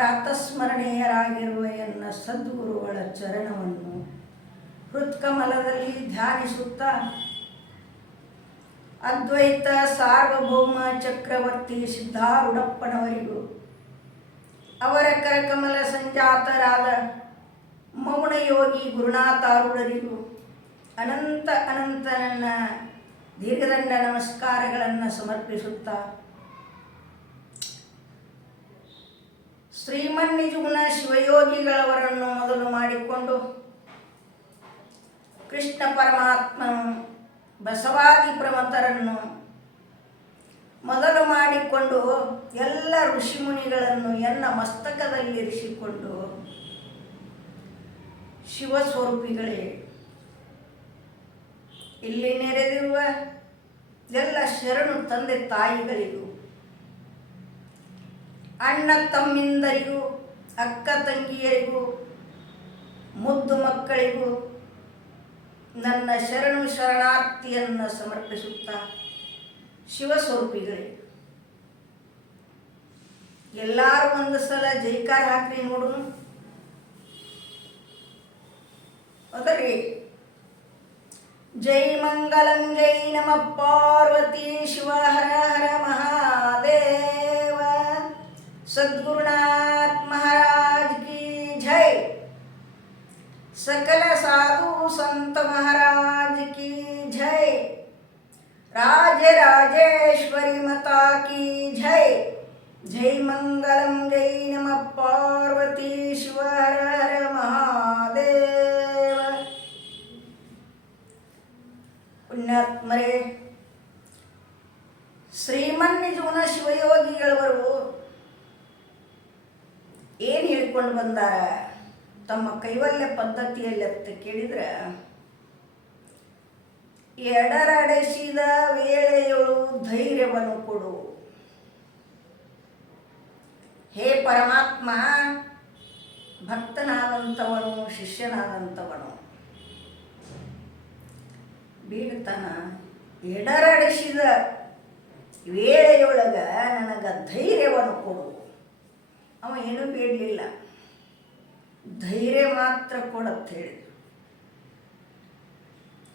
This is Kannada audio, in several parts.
ಪ್ರಾತಸ್ಮರಣೀಯರಾಗಿರುವ ಎನ್ನ ಸದ್ಗುರುಗಳ ಚರಣವನ್ನು ಹೃತ್ಕಮಲದಲ್ಲಿ ಧ್ಯಾನಿಸುತ್ತಾ ಅದ್ವೈತ ಸಾರ್ವಭೌಮ ಚಕ್ರವರ್ತಿ ಸಿದ್ಧಾರೂಢಪ್ಪನವರಿಗೂ ಅವರ ಕರಕಮಲ ಸಂಜಾತರಾದ ಮೌನಯೋಗಿ ಗುರುನಾಥಾರೂಢರಿಗೂ ಅನಂತ ನನ್ನ ದೀರ್ಘದಂಡ ನಮಸ್ಕಾರಗಳನ್ನು ಸಮರ್ಪಿಸುತ್ತಾ ಶ್ರೀಮನ್ನಿಜುಗುಣ ಶಿವಯೋಗಿಗಳವರನ್ನು ಮೊದಲು ಮಾಡಿಕೊಂಡು ಕೃಷ್ಣ ಪರಮಾತ್ಮನು ಬಸವಾದಿ ಪ್ರಮಥರನ್ನು ಮೊದಲು ಮಾಡಿಕೊಂಡು ಎಲ್ಲ ಋಷಿಮುನಿಗಳನ್ನು ಎನ್ನ ಮಸ್ತಕದಲ್ಲಿರಿಸಿಕೊಂಡು ಶಿವಸ್ವರೂಪಿಗಳೇ, ಇಲ್ಲಿ ನೆರೆದಿರುವ ಎಲ್ಲ ಶರಣು ತಂದೆ ತಾಯಿಗಳಿಗೂ, ಅಣ್ಣ ತಮ್ಮಿಂದರಿಗೂ, ಅಕ್ಕ ತಂಗಿಯರಿಗೂ, ಮುದ್ದು ಮಕ್ಕಳಿಗೂ ನನ್ನ ಶರಣು ಶರಣಾರ್ಥಿಯನ್ನು ಸಮರ್ಪಿಸುತ್ತಾ ಶಿವಸ್ವರೂಪಿಗಳೇ, ಎಲ್ಲರೂ ಒಂದು ಸಲ ಜೈಕಾರ ಹಾಕ್ರಿ ನೋಡು. ಅದರಿ ಜೈ ಮಂಗಲಂ ಜೈ ನಮ ಪಾರ್ವತಿ ಶಿವ ಹರ ಹರ ಮಹಾದೇವ ಸದ್ಗುರುನಾಥ ಮಹಾರಾಜ್ ಕಿ ಜೈ, सकल साधु संत महाराज की जय, राज राजेश्वरी माता की जय, जय मंगलम जय नमः पार्वती शिव हर हर महादेव. ಪುಣ್ಯಾತ್ಮರೇ, ಶ್ರೀಮನ್ನಿಜುಗುಣ ಶಿವಯೋಗಿಗಳವರು ಏನು ಹೇಳ್ಕೊಂಡು ಬಂದಾರ ತಮ್ಮ ಕೈವಲ್ಯ ಪದ್ಧತಿಯಲ್ಲಿ ಅಂತ ಕೇಳಿದ್ರೆ, ಎಡರಡೆಸಿದ ವೇಳೆಯೊಳು ಧೈರ್ಯವನ್ನು ಕೊಡು. ಹೇ ಪರಮಾತ್ಮ, ಭಕ್ತನಾದಂಥವನು ಶಿಷ್ಯನಾದಂಥವನು ಬೀಳ್ತಾನ, ಎಡರಡೆಸಿದ ವೇಳೆಯೊಳಗ ನನಗೆ ಧೈರ್ಯವನ್ನು ಕೊಡು. ಅವ ಏನೂ ಬೇಡಲಿಲ್ಲ, ಧೈರ್ಯ ಮಾತ್ರ ಕೊಡತ್ತೆ ಹೇಳಿ.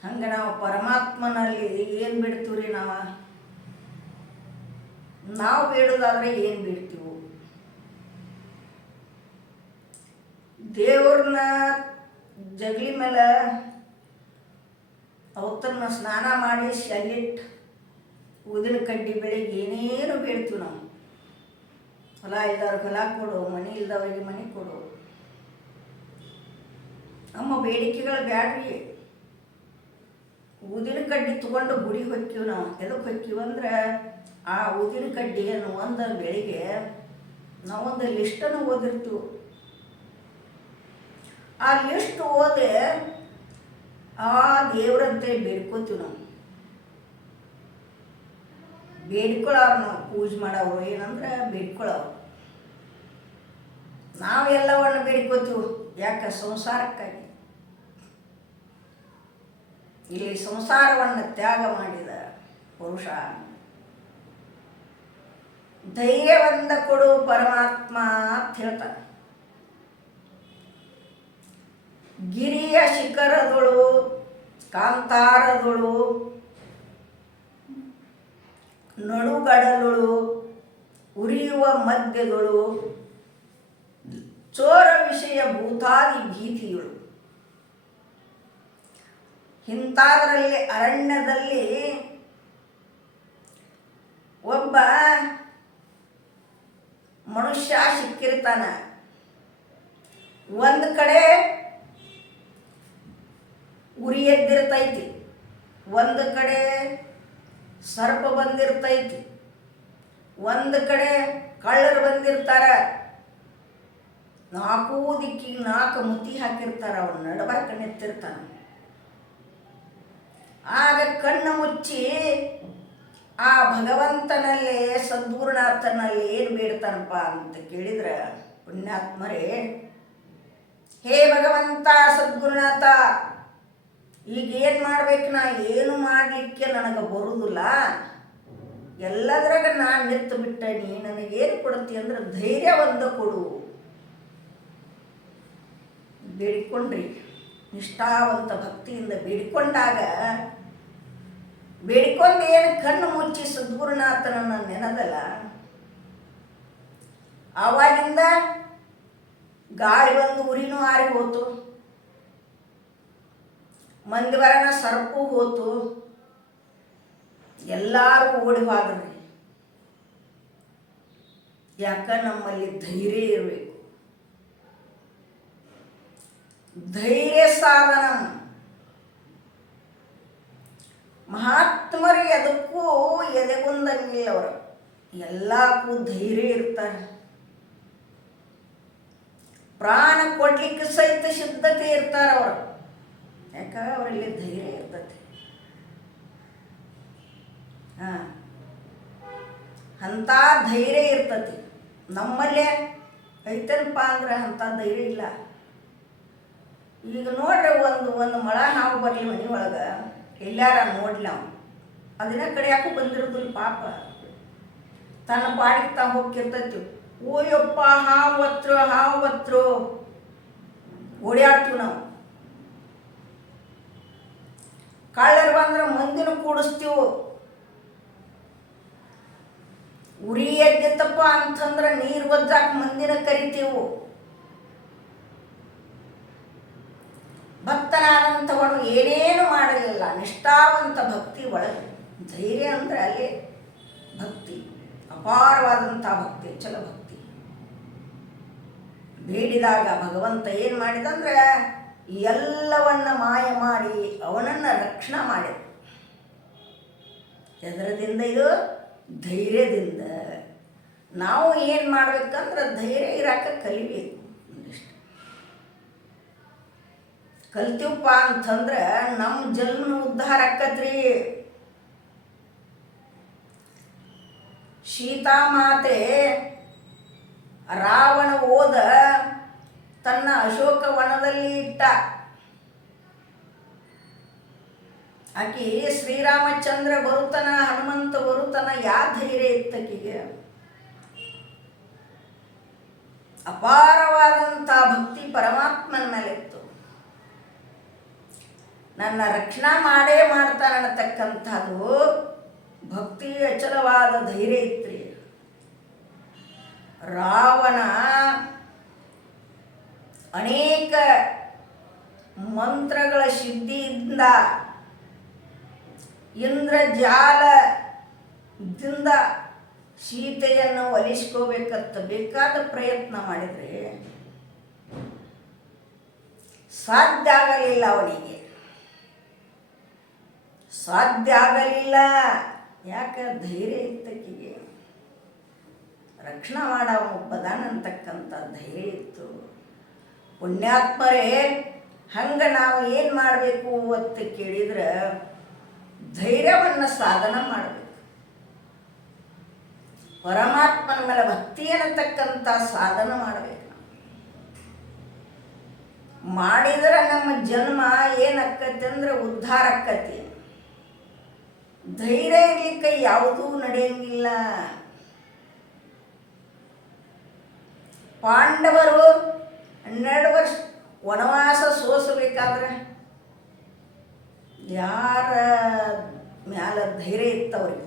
ಹಂಗೆ ನಾವು ಪರಮಾತ್ಮನಲ್ಲಿ ಏನು ಬಿಡ್ತೀವಿ? ನಾವು ಬೇಡೋದಾದ್ರೆ ಏನು ಬಿಡ್ತೀವಿ? ದೇವ್ರನ್ನ ಜಗಲಿ ಮೇಲೆ ಅವತ್ತನ್ನ ಸ್ನಾನ ಮಾಡಿ ಶಲಿಟ್ ಊದಿನ ಕಡ್ಡಿ ಬೆಳಿಗ್ಗೆ ಏನೇನು ಬೇಡ್ತೀವಿ ನಾವು. ಹೊಲ ಇಲ್ದವ್ರಿಗೆ ಹೊಲ ಕೊಡು, ಮನೆ ಇಲ್ದವ್ರಿಗೆ ಮನೆ ಕೊಡು. ನಮ್ಮ ಬೇಡಿಕೆಗಳು ಬ್ಯಾಡ್ರಿ. ಊದಿನ ಕಡ್ಡಿ ತಗೊಂಡು ಗುಡಿಗೆ ಹೊಕ್ಕೀವಿ ನಾವು. ಎದಕ್ಕೆ ಹೊಕ್ಕೀವಿ ಅಂದ್ರೆ, ಆ ಊದಿನ ಕಡ್ಡಿಯನ್ನು ಒಂದು ಬೆಳಿಗ್ಗೆ ನಾವೊಂದು ಲಿಸ್ಟನ್ನು ಓದಿರ್ತೀವಿ. ಆ ಲಿಸ್ಟ್ ಓದಿ ಆ ದೇವ್ರಂತೆ ಬೇಡ್ಕೋತೀವಿ ನಾವು. ಬೇಡ್ಕೊಳ್ಳೋರು, ನಾವು ಪೂಜೆ ಮಾಡೋರು ಏನಂದ್ರೆ ಬೇಡ್ಕೊಳ್ಳೋರು. ನಾವೆಲ್ಲವನ್ನು ಬೇಡ್ಕೋತೀವಿ. ಯಾಕೆ? ಸಂಸಾರಕ್ಕಾಗಿ. ಇಲ್ಲಿ ಸಂಸಾರವನ್ನು ತ್ಯಾಗ ಮಾಡಿದ ಪುರುಷ. ಧೈರ್ಯವನ್ನ ಕೊಡು ಪರಮಾತ್ಮ ಅಂತ ಹೇಳ್ತಾನೆ. ಗಿರಿಯ ಶಿಖರದೊಳು, ಕಾಂತಾರದೊಳು, ನಡುಗಡಲೊಳು, ಉರಿಯುವ ಮಧ್ಯದೊಳು, ಚೋರ ವಿಷಯ ಭೂತಾದಿ ಭೀತಿಗಳು. ಇಂಥದ್ರಲ್ಲಿ ಅರಣ್ಯದಲ್ಲಿ ಒಬ್ಬ ಮನುಷ್ಯ ಸಿಕ್ಕಿರ್ತಾನ. ಒಂದು ಕಡೆ ಉರಿ ಎದ್ದಿರ್ತೈತಿ, ಒಂದು ಕಡೆ ಸರ್ಪ ಬಂದಿರ್ತೈತಿ, ಒಂದು ಕಡೆ ಕಳ್ಳರು ಬಂದಿರ್ತಾರ. ನಾಲ್ಕೂ ದಿಕ್ಕಿಗೆ ನಾಲ್ಕು ಮುತ್ತಿ ಹಾಕಿರ್ತಾರ. ಅವನು ನಡಬರ್ಕ ನಿಂತಿರ್ತಾನೆ. ಆಗ ಕಣ್ಣು ಮುಚ್ಚಿ ಆ ಭಗವಂತನಲ್ಲೇ, ಸದ್ಗುರುನಾಥನಲ್ಲಿ ಏನು ಬೇಡ್ತಾನಪ್ಪ ಅಂತ ಕೇಳಿದ್ರೆ, ಪುಣ್ಯಾತ್ಮರೇ, ಹೇ ಭಗವಂತ ಸದ್ಗುರುನಾಥ, ಈಗ ಏನು ಮಾಡ್ಬೇಕು? ನಾ ಏನು ಮಾಡಲಿಕ್ಕೆ ನನಗೆ ಬರುವುದಿಲ್ಲ. ಎಲ್ಲದ್ರಾಗ ನಾನು ನಿಂತು ಬಿಟ್ಟೆ. ನೀ ನನಗೇನು ಕೊಡ್ತಿ ಅಂದ್ರೆ ಧೈರ್ಯ ಒಂದು ಕೊಡು. ಬೇಡಿಕೊಂಡ್ರಿ, ನಿಷ್ಠಾವಂತ ಭಕ್ತಿಯಿಂದ ಬೇಡಿಕೊಂಡಾಗ, ಬೇಡಿಕೊಂಡು ಏನು ಕಣ್ಣು ಮುಚ್ಚಿ ಸದ್ಗುರುನಾಥನನ್ನು ನೆನೆದಲ್ಲ, ಆವಾಗಿಂದ ಗಾಳಿ ಬಂದು ಉರಿನೂ ಆರಿ ಹೋತು, ಮಂದಿವರನ ಸರ್ಪು ಹೋತು, ಎಲ್ಲರೂ ಓಡಿ ಹೋದ್ರಿ. ಯಾಕ ನಮ್ಮಲ್ಲಿ ಧೈರ್ಯ ಇರಬೇಕು. ಧೈರ್ಯ ಸಾಧನ. ಮಹಾತ್ಮರು ಎದಕ್ಕೂ ಎದೆಗುಂದಂಗಿಲ್ಲ. ಅವರು ಎಲ್ಲಕ್ಕೂ ಧೈರ್ಯ ಇರ್ತಾರೆ. ಪ್ರಾಣ ಕೊಡ್ಲಿಕ್ಕೆ ಸಹಿತ ಸಿದ್ಧತೆ ಇರ್ತಾರೆ ಅವರು. ಯಾಕ ಅವರಲ್ಲಿ ಧೈರ್ಯ ಇರ್ತದೆ. ಅಂಥ ಧೈರ್ಯ ಇರ್ತತಿ. ನಮ್ಮಲ್ಲೇ ಐತನಪ್ಪ ಅಂದ್ರೆ ಅಂಥ ಧೈರ್ಯ ಇಲ್ಲ. ಈಗ ನೋಡ್ರಿ, ಒಂದು ಮಳ ಹಾವು ಬರಲಿ ಮನೆ ಒಳಗೆ, ಎಲ್ಲಾರ ನೋಡ್ಲಿ ನಾವು ಅದನ್ನ ಕಡಿಯಾಕು ಬಂದಿರೋದಿಲ್ಲ ಪಾಪ. ತನ್ನ ಪಾಡಿಗೆ ತಾ ಹೋಗಿರ್ತೈತಿ. ಓಯಪ್ಪ ಹಾವು ಬತ್ರು ಓಡಾಡ್ತೀವಿ ನಾವು. ಕಳ್ಳರು ಬಂದ್ರೆ ಮಂದಿನ ಕೂಡಿಸ್ತೀವಿ. ಉರಿ ಎದ್ದಿತ್ತಪ್ಪ ಅಂತಂದ್ರೆ ನೀರು ಒದ್ದಾಕ ಮಂದಿನ ಕರಿತೀವು. ಭಕ್ತನಾದಂಥವನು ಏನೇನು ಮಾಡಲಿಲ್ಲ. ನಿಷ್ಠಾವಂತ ಭಕ್ತಿ ಒಳಗೆ ಧೈರ್ಯ ಅಂದರೆ ಅಲ್ಲಿ ಭಕ್ತಿ, ಅಪಾರವಾದಂಥ ಭಕ್ತಿ, ಚಲ ಭಕ್ತಿ. ಬೇಡಿದಾಗ ಭಗವಂತ ಏನು ಮಾಡಿದಂದ್ರೆ ಎಲ್ಲವನ್ನ ಮಾಯ ಮಾಡಿ ಅವನನ್ನು ರಕ್ಷಣೆ ಮಾಡಿದ. ಎದರದಿಂದ? ಇದು ಧೈರ್ಯದಿಂದ. ನಾವು ಏನು ಮಾಡ್ಬೇಕಂದ್ರೆ ಧೈರ್ಯ ಇರಾಕ ಕಲಿಬೇಕು. ಒಂದಿಷ್ಟು ಕಲ್ತೀವಪ್ಪ ಅಂತಂದ್ರೆ ನಮ್ಮ ಜನ್ಮನ ಉದ್ಧಾರ ಆಕ್ಕತ್ರಿ. ಸೀತಾಮಾತೆ ರಾವಣ ಓದ ತನ್ನ ಅಶೋಕ ವನದಲ್ಲಿ ಇಟ್ಟ. ಆಕಿ ಶ್ರೀರಾಮಚಂದ್ರ ಬರುತನ, ಹನುಮಂತ ಬರುತನ, ಯಾ ಧೈರ್ಯ ಇತ್ತಕಿಗೆ? ಅಪಾರವಾದಂಥ ಭಕ್ತಿ ಪರಮಾತ್ಮನ ಮೇಲೆ ಇತ್ತು. ನನ್ನ ರಕ್ಷಣಾ ಮಾಡೇ ಮಾಡ್ತಾನನ್ನತಕ್ಕಂಥದ್ದು ಭಕ್ತಿ, ಅಚಲವಾದ ಧೈರ್ಯ ಇತ್ರಿ. ರಾವಣ ಅನೇಕ ಮಂತ್ರಗಳ ಸಿದ್ಧಿಯಿಂದ, ಇಂದ್ರಜಾಲದಿಂದ ಸೀತೆಯನ್ನು ಒಲಿಸ್ಕೋಬೇಕಂತ ಬೇಕಾದ ಪ್ರಯತ್ನ ಮಾಡಿದರೆ ಸಾಧ್ಯ ಆಗಲಿಲ್ಲ. ಅವನಿಗೆ ಸಾಧ್ಯ ಆಗಲಿಲ್ಲ. ಯಾಕೆ? ಧೈರ್ಯ ಇತ್ತಕ್ಕಿಗೆ. ರಕ್ಷಣೆ ಮಾಡಬದಾನಂತಕ್ಕಂಥ ಧೈರ್ಯ ಇತ್ತು. ಪುಣ್ಯಾತ್ಮರೇ, ಹಂಗೆ ನಾವು ಏನು ಮಾಡಬೇಕು ಅಂತ ಕೇಳಿದ್ರೆ ಧೈರ್ಯವನ್ನು ಸಾಧನ ಮಾಡಬೇಕು. ಪರಮಾತ್ಮನ ಮೇಲೆ ಭಕ್ತಿ ಅನ್ನತಕ್ಕಂಥ ಸಾಧನ ಮಾಡಬೇಕು. ಮಾಡಿದ್ರೆ ನಮ್ಮ ಜನ್ಮ ಏನಾಕ್ಕತಿ ಅಂದ್ರೆ ಉದ್ಧಾರ ಆಕ್ಕತಿ. ಧೈರ್ಯ ಇರ್ಲಿಕ್ಕೆ ಯಾವುದೂ ನಡೆಯಂಗಿಲ್ಲ. ಪಾಂಡವರು 12 ವರ್ಷ ವನವಾಸ ಸೋಸಬೇಕಾದ್ರೆ ಯಾರ ಮ್ಯಾಲ ಧೈರ್ಯ ಇತ್ತವ್ರಿಗೆ,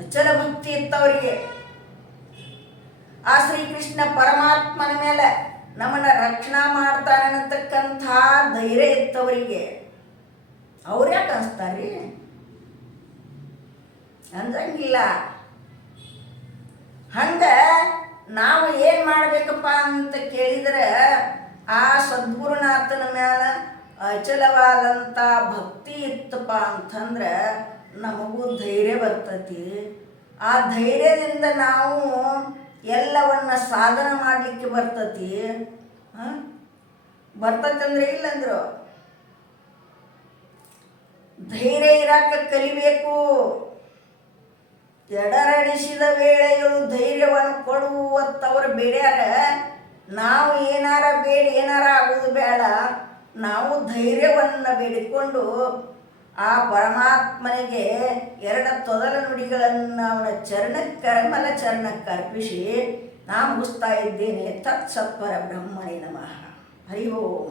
ಅಚಲ ಭಕ್ತಿ ಇತ್ತವರಿಗೆ. ಆ ಶ್ರೀಕೃಷ್ಣ ಪರಮಾತ್ಮನ ಮೇಲೆ ನಮ್ಮನ್ನ ರಕ್ಷಣಾ ಮಾಡ್ತಾನೆ ಅನ್ನತಕ್ಕಂಥ ಧೈರ್ಯ ಇತ್ತವರಿಗೆ. ಅವ್ರು ಯಾಕೆ ಅನಿಸ್ತಾರ್ರಿ? ಅಂದಂಗಿಲ್ಲ. ಹಂಗೆ ನಾವು ಏನು ಮಾಡಬೇಕಪ್ಪ ಅಂತ ಕೇಳಿದ್ರೆ ಆ ಸದ್ಗುರುನಾಥನ ಮೇಲೆ ಅಚಲವಾದಂಥ ಭಕ್ತಿ ಇತ್ತಪ್ಪ ಅಂತಂದ್ರೆ ನಮಗೂ ಧೈರ್ಯ ಬರ್ತತಿ. ಆ ಧೈರ್ಯದಿಂದ ನಾವು ಎಲ್ಲವನ್ನ ಸಾಧನ ಮಾಡಲಿಕ್ಕೆ ಬರ್ತತಿ. ಬರ್ತತಿ ಅಂದ್ರೆ ಇಲ್ಲಂದ್ರು ಧೈರ್ಯ ಇರಾಕ ಕಲಿಬೇಕು. ಎಡರಡಿಸಿದ ವೇಳೆಗಳು ಧೈರ್ಯವನ್ನು ಕೊಡುವತ್ತವರು ಬೇಡ್ಯಾರ. ನಾವು ಏನಾರ ಬೇಡಿ ಏನಾರ ಆಗೋದು ಬೇಡ. ನಾವು ಧೈರ್ಯವನ್ನು ಬೇಡಿಕೊಂಡು ಆ ಪರಮಾತ್ಮನಿಗೆ 2 ತೊದಲ ನುಡಿಗಳನ್ನು ಅವನ ಕಮಲ ಚರಣಕ್ಕೆ ಅರ್ಪಿಸಿ ನಾ ಮುಗಿಸ್ತಾ ಇದ್ದೇನೆ. ತತ್ಸತ್ಪರ ಬ್ರಹ್ಮಣೇ ನಮಃ. ಹರಿ ಓಂ.